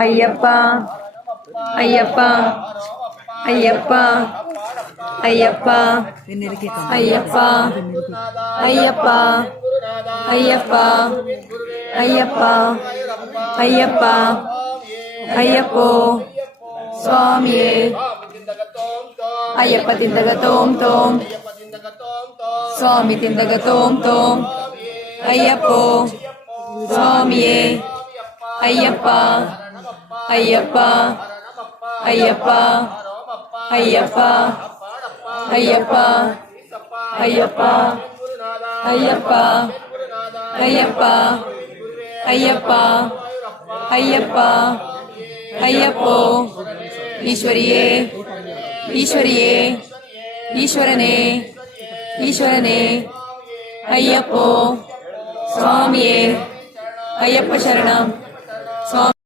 ஐயப்பா ஐயப்பா ஐயப்பா ஐயப்பா ஐயப்பா ஐயப்பா ஐயப்பா ஐயப்பா ஐயப்பா ஐயப்போ சுவாமியே ஐயப்ப திந்தக தோம் தோம் சுவாமி திந்தக தோம் தோம் ஐயப்போ சுவாமியே ஐயப்பா ஐயப்பா ஐயப்பா ஐயப்பா ஐயப்பா ஐயப்பா ஐயப்பா ஐயப்பா ஐயப்பா ஐயப்பா ஐயப்போ ஈஸ்வரியே ஈஸ்வரியே ஈஸ்வரனே ஈஸ்வரனே ஐயப்போ சுவாமியே ஐயப்ப சரணம் சுவாமி